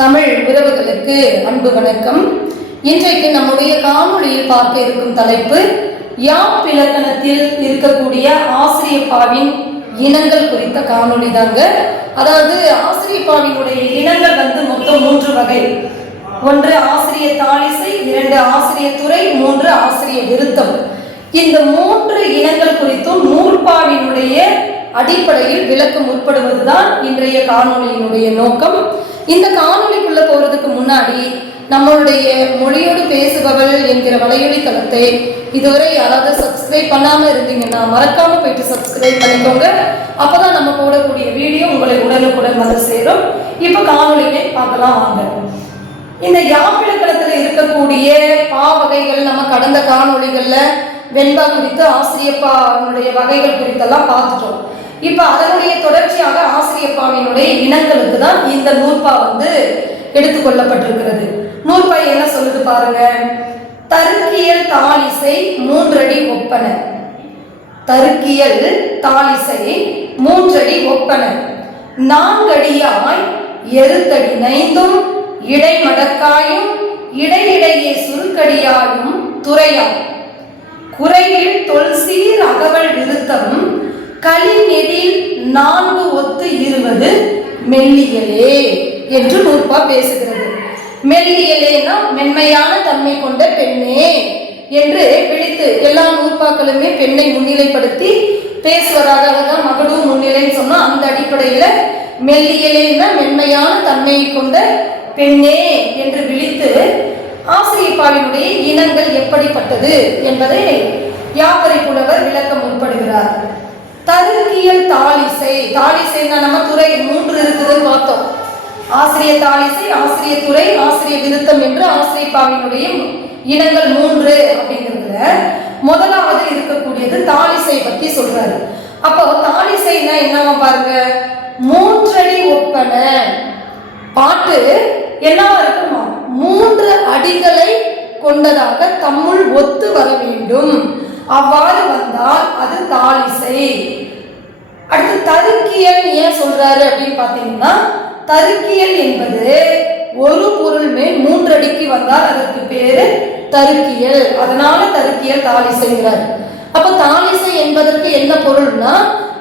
தமிழ் உறவுகளுக்கு அன்பு வணக்கம். இன்றைக்கு நம்முடைய காணொளியில் பார்க்க இருக்கும் தலைப்பு யாப் இலக்கணத்தில் இருக்கக்கூடிய ஆசிரியப்பாவின் இனங்கள் குறித்த காணொளி தாங்க. அதாவது ஆசிரியப்பாவினுடைய இனங்கள் வந்து மொத்தம் மூன்று வகை. ஒன்று ஆசிரிய தாளிசை இரண்டு ஆசிரிய துறை மூன்று ஆசிரிய விருத்தம். இந்த மூன்று இனங்கள் குறித்தும் நூற்பாவினுடைய அடிப்படையில் விளக்க முற்படுவதுதான் இன்றைய காணொலியினுடைய நோக்கம். இந்த காணொலிக்குள்ள போறதுக்கு முன்னாடி நம்மளுடைய மொழியோடு பேசுபவள் என்கிற வலையொலி தளத்தை இதுவரை யாராவது சப்ஸ்கிரைப் பண்ணாம இருந்தீங்கன்னா மறக்காம போயிட்டு சப்ஸ்கிரைப் பண்ணிக்கோங்க. அப்பதான் நம்ம போடக்கூடிய வீடியோ உங்களை உடனுக்குடன் வந்து சேரும். இப்ப காணொலியை பார்க்கலாம் வாங்க. இந்த யாப்பிழக்கணத்துல இருக்கக்கூடிய பா வகைகள் நம்ம கடந்த காணொலிகள்ல வெண்பா குறித்து ஆசிரியப்பாவினுடைய வகைகள் குறித்தெல்லாம் பார்த்துட்டோம். இப்ப அதனுடைய தொடர்ச்சியாக ஆசிரியப்பாவினுடைய இனங்களுக்கு தான் இந்த நூற்பா வந்து எடுத்துக்கொள்ளப்பட்டிருக்கிறது. நூற்பா என்ன சொல்லுது பாருங்க. தருக்கியல் தாலிசை மூன்றடி ஒப்பன. தருக்கியல் தாலிசை மூன்றடி ஒப்பன. நான்கடியாய் எருத்தடி நைந்தும் இடைமடக்காயும் இடையிடையே சுருக்கடியாயும் துறையாம். குறையில் தொல்சீர் அகவல் விருத்தம் கலிநெடில் நான்கு ஒத்து இருவது மெல்லியலே என்று நூற்பா பேசுகிறது. மெல்லியலேனா மென்மையான தன்மை கொண்ட பெண்ணே என்று விழித்து எல்லா நூற்பாக்களுமே பெண்ணை முன்னிலைப்படுத்தி பேசுவதாக தான் மகளும் முன்னிலைன்னு சொன்னா அந்த அடிப்படையில மெல்லியலேன்னா மென்மையான தன்மையை கொண்ட பெண்ணே என்று விழித்து ஆசிரியப்பாவினுடைய இனங்கள் எப்படிப்பட்டது என்பதை யாப்பரை புலவர் விளக்க முற்படுகிறார். தருக்கியல் தாளிசை. தாளிசைனா நம்ம துறை மூன்று இருக்குதுன்னு பார்த்தோம். ஆசிரிய தாளிசை ஆசிரிய துறை ஆசிரிய விருத்தம் என்று ஆசிரியப்பாவினுடைய இனங்கள் மூன்று அப்படிங்கிறதுல முதலாவது இருக்கக்கூடியது தாளிசை பத்தி சொல்றாரு. அப்போ தாளிசைனா என்னவா பாருங்க மூன்றடி ஒப்பன. பாட்டு என்னவா இருக்குமா மூன்று அடிகளை கொண்டதாக தம்முள் ஒத்து வர வேண்டும். அவ்வாறு வந்தால் அது தாலிசை அடுத்து தருக்கியல் ஏன் சொல்றாரு அப்படின்னு பார்த்தீங்கன்னா தருக்கியல் என்பது ஒரு பொருள் மேல் மூன்று அடிக்கு வந்தால் அதற்கு பேரு தருக்கியல். அதனால தருக்கியல் தாளிசைங்கிறார். அப்ப தாளிசை என்பதற்கு என்ன பொருள்னா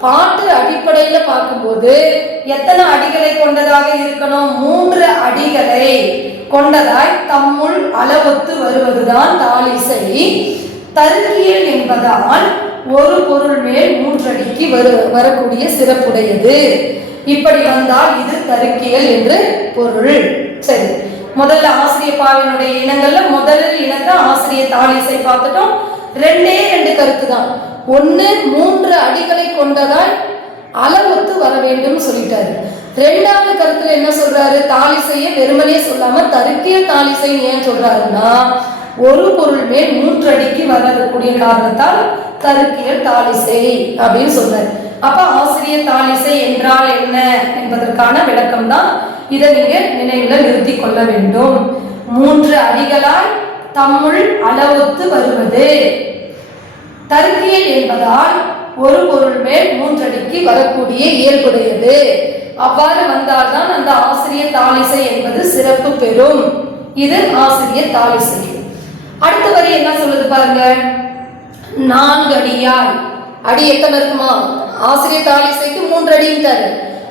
பாட்டு அடிப்படையில பார்க்கும்போது எத்தனை அடிகளை கொண்டதாக இருக்கணும்? மூன்று அடிகளை கொண்டதாய் தம்முள் அளவுத்து வருவதுதான் தாளிசை. தருகியல் என்பதால் ஒரு பொருள் மேல் மூன்றடிக்கு வரு வரக்கூடிய சிறப்புடையது. இப்படி வந்தால் இது தருக்கியல் என்று பொருள். சரி. முதல்ல ஆசிரிய பாவினுடைய இனங்கள்ல முதல் இனத்தை ஆசிரிய தாலிசை பார்த்துட்டோம். ரெண்டே ரெண்டு கருத்து தான். ஒன்று மூன்று அடிகளை கொண்டதால் அளவொத்து வர வேண்டும் சொல்லிட்டாரு. ரெண்டாவது கருத்துல என்ன சொல்றாரு? தாலிசைய வெறுமனே சொல்லாம தருக்கிய தாலிசை ஏன் சொல்றாருன்னா ஒரு பொருள் மேல் மூன்று அடிக்கு வரக்கூடிய காரணத்தால் தருக்கியல் தாலிசை அப்படின்னு சொல்றாரு. அப்ப ஆசிரியர் தாலிசை என்றால் என்ன என்பதற்கான விளக்கம் தான் இதை நீங்க நினைவுல நிறுத்தி கொள்ள வேண்டும். மூன்று அடிகளால் தம்முள் அளவுத்து வருவது. தருக்கியல் என்பதால் ஒரு பொருள் மேல் மூன்றடிக்கு வரக்கூடிய இயல்புடையது. அவ்வாறு வந்தால்தான் அந்த ஆசிரியர் தாலிசை என்பது சிறப்பு பெறும். இது ஆசிரியர் தாளிசை. அடுத்த வரி என்ன சொல்லுது பாருங்க? நான்கு அடியாய் அடி எத்தனை இருக்குமா? ஆசிரியர் தாளிசைக்கு மூன்று அடின்ட்டாரு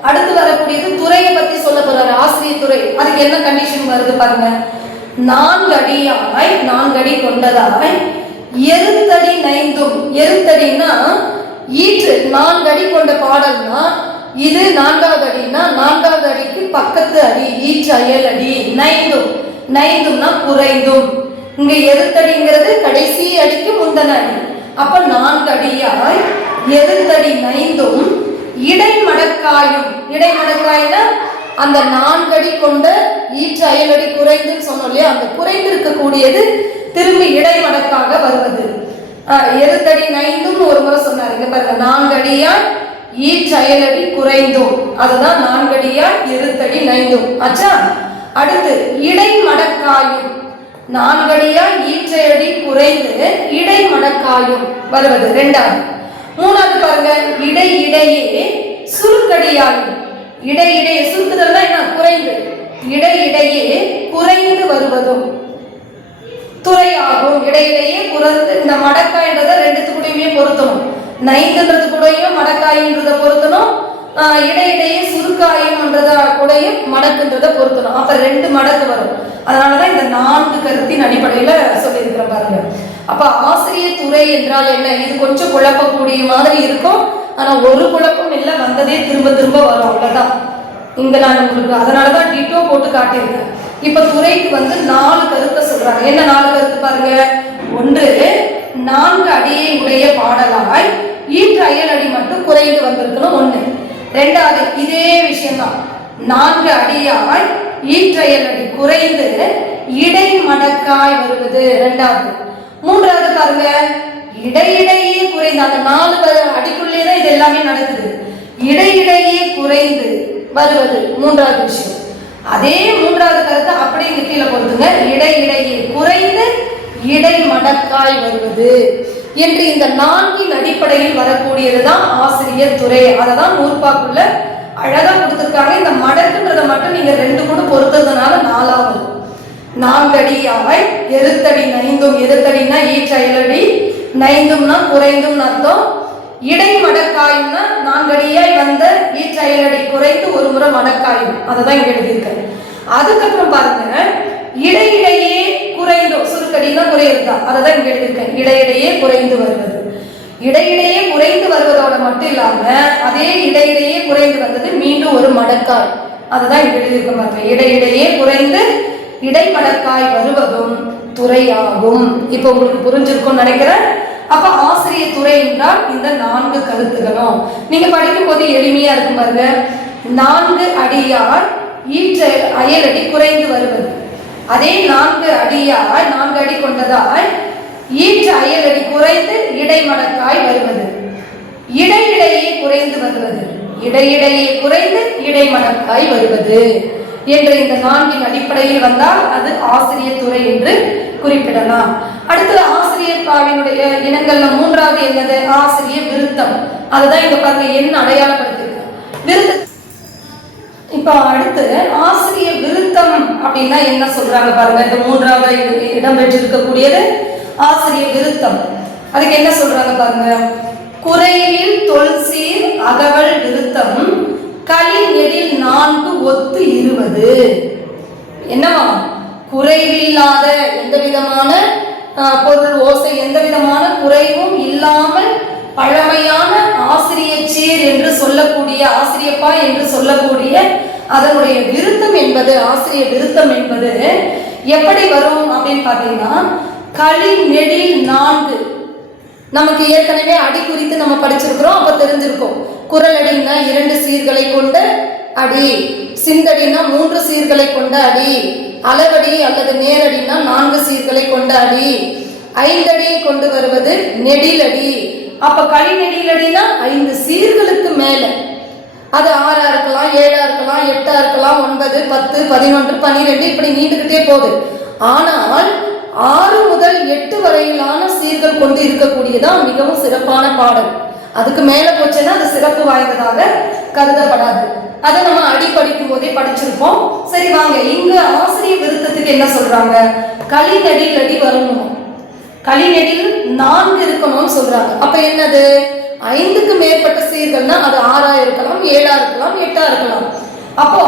அடுத்து வரக்கூடியது துறையை பத்தி சொல்ல போறாரு ஆசிரியர் துறை. அதுக்கு என்ன கண்டிஷன் வருது பாருங்க? நான்கு அடியாய் நான்கு அடி கொண்டதாய் எருத்தடி நைந்தும். எருத்தடினா ஈற்று நான்கு அடி கொண்ட பாடல்னா இது நான்காவது அடினா நான்காவது அடிக்கு பக்கத்து அடி ஈற்று அயல் அடி நைந்தும். நைந்தும்னா குறைந்தும். இங்க எருத்தடிங்கிறது கடைசி அடிக்கு முந்தன அடி. அப்ப நான்கு அடியாய் எருத்தடி நைந்தும் இடைமடக்காயும் இடைமடக்காய்னா அந்த நான்கடி கொண்ட ஈற்று அயலடி குறைந்துன்னு சொன்னோம் இல்லையா? அந்த குறைந்திருக்கக்கூடியது இருக்கக்கூடியது திரும்பி இடைமடக்காக வருவது. எருத்தடி நைந்தும் ஒரு முறை சொன்னார். இங்க பாருங்க நான்கடியா ஈற்றயலடி குறைந்தும். அதுதான் நான்கடியா எருத்தடி நைந்தும். ஆச்சா அடுத்து இடைமடக்காயும். நான்கடியா ஈற்றையடி குறைந்து இடை மடக்காயும். வருவது ரெண்டாவது. மூணாவது பாருங்க இடை இடையே சுருக்கடியாயும் இடை இடையே சுருக்குதல்னா என்ன? குறைந்து. இடை இடையே குறைந்து வருவதும் துறையாகும். இடையிடையே குறைந்து இந்த மடக்காய்ன்றத ரெண்டுத்துக்குடையுமே பொருத்தணும். நைந்துன்றது கூடயும் மடக்காயின்றத பொருத்தணும். ஆஹ் இடையிடையே சுருக்காயம்ன்றத கூடயும் மடக்குன்றத பொருத்தணும். அப்ப ரெண்டு மடக்கு வரும். அதனாலதான் இந்த நான்கு கருத்தின் அடிப்படையில சொல்லியிருக்கிறேன் பாருங்க. அப்ப ஆசிரியர் துறை என்றால் என்ன? இது கொஞ்சம் குழப்பக்கூடிய மாதிரி இருக்கும். ஆனா ஒரு குழப்பம் இல்லை வந்ததே திரும்ப திரும்ப வரும். அவ்வளவுதான். இங்க நான் உங்களுக்கு அதனாலதான் டிட்டோ போட்டு காட்டியிருக்கேன். இப்ப துறைக்கு வந்து நாலு கருத்தை சொல்றாங்க. என்ன நாலு கருத்து பாருங்க? ஒன்று நான்கு அடியை உடைய பாடலாய் ஈற்று அயல் அடி மட்டும் குறைந்து வந்திருக்கணும். ஒன்று ரெண்டாவது இதே விஷயம்தான். நான்கு அடியாய் ஈற்றயல் அடி குறைந்து இடை மடக்காய் வருவது ரெண்டாவது. மூன்றாவது பாருங்க இடையிடையே குறைந்து அந்த நாலு அடிக்குள்ளே தான் இது எல்லாமே நடக்குது. இடையிடையே குறைந்து வருவது மூன்றாவது விஷயம். அதே மூன்றாவது கருத்தை அப்படியே இங்க கீழே பொறுத்துங்க இடையிடையே குறைந்து இடை மடக்காய் வருவது. என்று இந்த நான்கின் அடிப்படையில் வரக்கூடியது தான் ஆசிரியர் துறை. அதை தான் நூற்பாக்குள்ள அழகா கொடுத்துருக்காங்க. இந்த மடக்குன்றதை மட்டும் நீங்க ரெண்டு கூட பொறுத்ததுனால நாலாவது. நான்கடியாய் எருத்தடி நைந்தும் எருத்தடினா ஈச்செயலடி நைந்தும்னா குறைந்தும் அர்த்தம். இடை மடக்காயும்னா நான்கடியாய் வந்த ஈச்செயலடி குறைந்து ஒரு முறை மடக்காயும். அதை தான் இங்க எழுதியிருக்காரு. அதுக்கப்புறம் பாருங்க இடையிடையே குறைந்தோ சுருக்கடினா குறையுதா? அதை தான் இங்க எழுதியிருக்கேன். இடையிடையே குறைந்து வருவது. இடையிடையே குறைந்து வருவதோட மட்டும் இல்லாம அதே இடையிடையே குறைந்து வந்தது மீண்டும் ஒரு மடக்காய். அதுதான் இங்க எழுதியிருக்க பாருங்க. இடையிடையே குறைந்து இடைமடக்காய் வருவதும் துறையாகும். இப்போ உங்களுக்கு புரிஞ்சிருக்கும்னு நினைக்கிறேன். அப்ப ஆசிரியர் துறை என்றால் இந்த நான்கு கருத்துகளும். நீங்க படிக்கும் போது எளிமையா இருக்கும் பாருங்க. நான்கு அடியார் ஈற்ற அயலடி குறைந்து வருவது. அதே நான்கு அடியாய் நான்கு அடி கொண்டதாய் ஈற்ற அயலடி குறைந்து இடைமடக்காய் வருவது. இடையிடையே குறைந்து வருவது. இடையிடையே குறைந்து இடைமடக்காய் வருவது என்ற இந்த நான்கின் அடிப்படையில் வந்தால் அது ஆசிரியர் துறை என்று குறிப்பிடலாம். அடுத்தது ஆசிரியர் பாவினுடைய இனங்கள்ல மூன்றாவது என்னது? ஆசிரியர் விருத்தம். அதுதான் இங்க பாருங்க என்ன அடையாளப்படுத்திருக்கேன் விருத்த இப்போ அடுத்து ஆசிரியர் விருத்தம் அப்படின்னா என்ன சொல்றாங்க பாருங்க. இந்த மூன்றாவது இடம் பெற்றிருக்கக்கூடியது ஆசிரியர் விருத்தம். அதுக்கு என்ன சொல்றாங்க பாருங்க. குறைவில் தொல்சீர் அகவல் விருத்தம் களி நெடில் நான்கு ஒத்து இருவது என்னவா? குறைவில்லாத எந்த விதமான பொருள் ஓசை எந்த விதமான குறைவும் இல்லாமல் பழமையான ஆசிரியச்சேர் என்று சொல்லக்கூடிய ஆசிரியப்பா என்று சொல்லக்கூடிய அதனுடைய விருத்தம் என்பது ஆசிரியர் விருத்தம் என்பது எப்படி வரும் அப்படின்னு பார்த்தீங்கன்னா களி நெடில் நான்கு. நமக்கு ஏற்கனவே அடி குறித்து நம்ம படிச்சிருக்கிறோம் அப்ப தெரிஞ்சிருக்கோம். குரல் அடின்னா இரண்டு சீர்களை கொண்ட அடி சிந்தடினா மூன்று சீர்களை கொண்ட அடி அளவடி அல்லது நேரடினா நான்கு சீர்களை கொண்ட அடி. ஐந்தடி கொண்டு வருவது நெடிலடி. அப்ப களி நெடிலடினா ஐந்து சீர்களுக்கு மேல. அது ஆறா இருக்கலாம் ஏழா இருக்கலாம் எட்டா இருக்கலாம் ஒன்பது பத்து பதினொன்று பன்னிரெண்டு இப்படி நீண்டுகிட்டே போகுது. ஆனால் ஆறு முதல் எட்டு வரையிலான சீர்கள் கொண்டு இருக்கக்கூடியதான் மிகவும் சிறப்பான பாடல். அதுக்கு மேல போச்சுன்னா அது சிறப்பு வாய்ந்ததாக கருதப்படாது. அதை நம்ம அடி படிக்கும் போதே படிச்சிருப்போம். சரி வாங்க இங்க ஆசிரியர் விருத்தத்துக்கு என்ன சொல்றாங்க? களி நடி அடி வரணும் களிநெடில் நான்கு இருக்கணும்னு சொல்றாங்க. அப்ப என்னது? ஐந்துக்கு மேற்பட்ட சீர்கள்னா அது ஆறா இருக்கலாம் ஏழா இருக்கலாம் எட்டா இருக்கலாம். அப்போ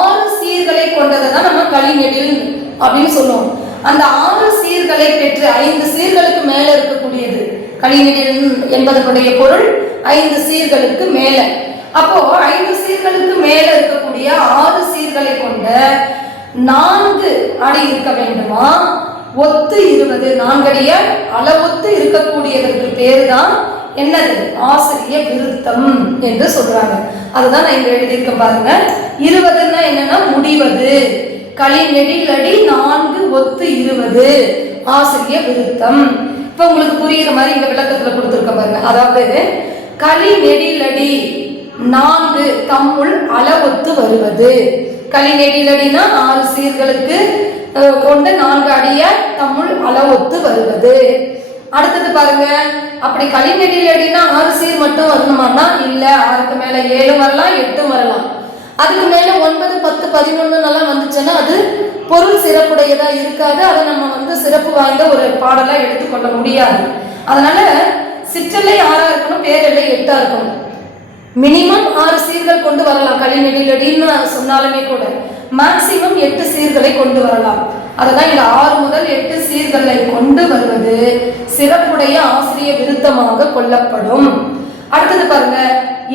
ஆறு சீர்களை கொண்டதை தான் நம்ம களிநெடில் அப்படின்னு சொல்லுவோம். அந்த ஆறு சீர்களை பெற்று ஐந்து சீர்களுக்கு மேல இருக்கக்கூடியது களிநெடில் என்பதனுடைய பொருள் ஐந்து சீர்களுக்கு மேல. அப்போ ஐந்து சீர்களுக்கு மேல இருக்கக்கூடிய ஆறு சீர்களை கொண்ட நான்கு அடி இருக்க வேண்டுமா? ஒத்து இருபது நான்கடிய அளவொத்து இருக்கக்கூடியதற்கு பேரு தான் என்னது? ஆசிரிய விருத்தம் என்று சொல்றாங்க. அதுதான் நான் இங்க எழுதியிருக்கேன் பாருங்க. இருபதுன்னா என்னன்னா முடிவது. களி நெடிலடி நான்கு ஒத்து இருபது ஆசிரிய விருத்தம். இப்ப உங்களுக்கு புரியுற மாதிரி இந்த விளக்கத்துல கொடுத்துருக்க பாருங்க. அதாவது களி நெடிலடி நான்கு தம்முள் அளவொத்து வருவது. களி நெடிலடினா ஆறு சீர்களுக்கு கொண்ட நான்கு அடிய தமிழ் அளவொத்து வருவது. அடுத்தது பாருங்க. அப்படி களிநெடில் அடினா ஆறு சீர் மட்டும் வரணுமானா இல்ல. ஆறுக்கு மேல ஏழும் வரலாம் எட்டும் வரலாம். அதுக்கு மேல ஒன்பது பத்து பதினொன்னுலாம் வந்துச்சுன்னா அது பொருள் சிறப்புடையதா இருக்காது. அதை நம்ம வந்து சிறப்பு வாய்ந்த ஒரு பாடலா எடுத்துக்கொள்ள முடியாது. அதனால சிற்றலை ஆறா இருக்கணும் பேரலை எட்டா இருக்கணும். மினிமம் ஆறு சீர்கள் கொண்டு வரலாம் கலிநெடிலடின்னு சொன்னாலுமே கூட. மேக்சிமம் எட்டு சீர்களை கொண்டு வரலாம். அதெல்லாம் இந்த ஆறு முதல் எட்டு சீர்களை கொண்டு வருவது சிறப்புடைய ஆசிரிய விருத்தமாக கொள்ளப்படும். அடுத்தது பாருங்க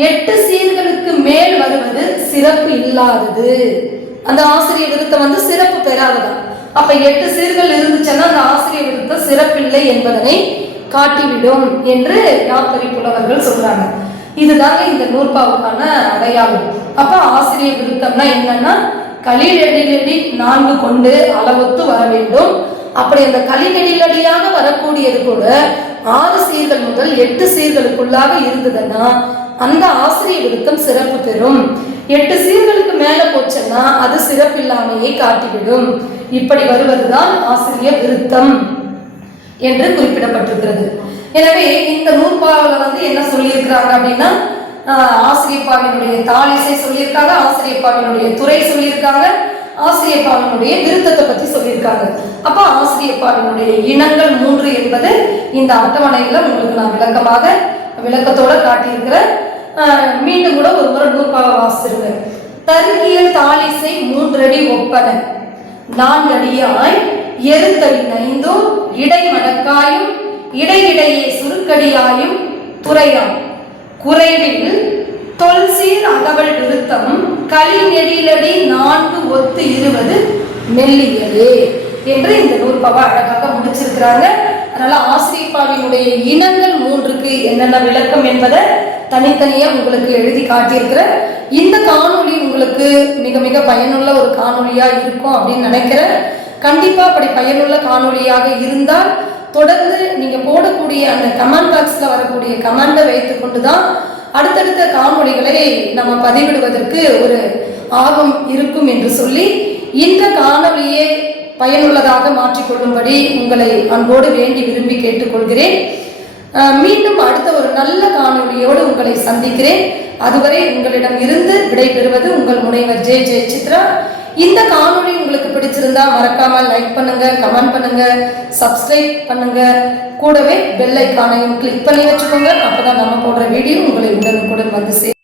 எட்டு சீர்களுக்கு மேல் வருவது சிறப்பு இல்லாதது. அந்த ஆசிரிய விருத்தம் வந்து சிறப்பு பெறாததான் அப்ப எட்டு சீர்கள் இருந்துச்சுன்னா அந்த ஆசிரிய விருத்தம் சிறப்பில்லை என்பதனை காட்டிவிடும் என்று யாப்பரி புலவர்கள் சொல்றாங்க. இதுதாங்க இந்த நூற்பாவுக்கான அடையாளம். அப்ப ஆசிரிய விருத்தம்னா என்னன்னா களிநெடிலடி நான்கு கொண்டு அளவுத்து வர வேண்டும். அப்படி அந்த கலிநெடிலடியாக வரக்கூடியது கூட ஆறு சீர்கள் முதல் எட்டு சீர்களுக்குள்ளாக இருந்ததுன்னா அந்த ஆசிரிய விருத்தம் சிறப்பு பெறும். எட்டு சீர்களுக்கு மேல போச்சுன்னா அது சிறப்பில்லாமையை காட்டிவிடும். இப்படி வருவதுதான் ஆசிரிய விருத்தம் என்று குறிப்பிடப்பட்டிருக்கிறது. எனவே இந்த நூற்பாவில் வந்து என்ன சொல்லியிருக்கிறாங்க அப்படின்னா ஆசிரியர் ஆசிரியப்பாவினுடைய தாலிசை சொல்லியிருக்காங்க ஆசிரியப்பாவினுடைய துறை சொல்லியிருக்காங்க ஆசிரியப்பாவினுடைய விருத்தத்தை பத்தி சொல்லியிருக்காங்க. அப்ப ஆசிரியப்பாவினுடைய இனங்கள் மூன்று என்பது இந்த அட்டவணையில உங்களுக்கு நான் விளக்கமாக விளக்கத்தோட காட்டியிருக்கிறேன். மீண்டும் கூட ஒரு முறை நூற்பாவை வாசிச்சிருங்க தருகியல் தாளிசை மூன்றடி ஒப்பன நான்கடியாய் எருத்தடி நைந்தும் இடை மடக்காயும் இடையிடையே சுருக்கடியாயும் துறையாம். குறைவில் தொல்சீர் அகவல் விருத்தம் கலிநெடியிலடி நான்கு ஒத்து இருவது மெல்லியலே என்று இந்த நூற்பவா அழகாக முடிச்சிருக்கிறாங்க. அதனால ஆசிரியப்பாவினுடைய இனங்கள் மூன்றுக்கு என்னென்ன விளக்கம் என்பதை தனித்தனியாக உங்களுக்கு எழுதி காட்டியிருக்கிறேன். இந்த காணொளி உங்களுக்கு மிக மிக பயனுள்ள ஒரு காணொளியாக இருக்கும் அப்படின்னு நினைக்கிறேன். கண்டிப்பாக அப்படி பயனுள்ள காணொளியாக இருந்தால் தொடர்ந்து நீங்க போடக்கூடிய அந்த கமெண்ட் பாக்ஸ்ல வரக்கூடிய கமெண்டை வைத்துக்கொண்டு தான் அடுத்தடுத்த காணொலிகளை நம்ம பதிவிடுவதற்கு ஒரு ஆர்வம் இருக்கும் என்று சொல்லி இந்த காணொலியே பயனுள்ளதாக மாற்றிக்கொள்ளும்படி உங்களை அன்போடு வேண்டி விரும்பி கேட்டுக்கொள்கிறேன். மீண்டும் அடுத்த ஒரு நல்ல காணொலியோடு உங்களை சந்திக்கிறேன். அதுவரை உங்களிடம் இருந்து விடைபெறுவது உங்கள் முனைவர் ஜே ஜெய சித்ரா இந்த காணொளி உங்களுக்கு பிடிச்சிருந்தா மறக்காம லைக் பண்ணுங்க கமெண்ட் பண்ணுங்க சப்ஸ்கிரைப் பண்ணுங்க. கூடவே பெல் ஐக்கானையும் கிளிக் பண்ணி வச்சுக்கோங்க. அப்பதான் நம்ம போடுற வீடியோ உங்களை உடனுக்குடன் வந்து சேரும்.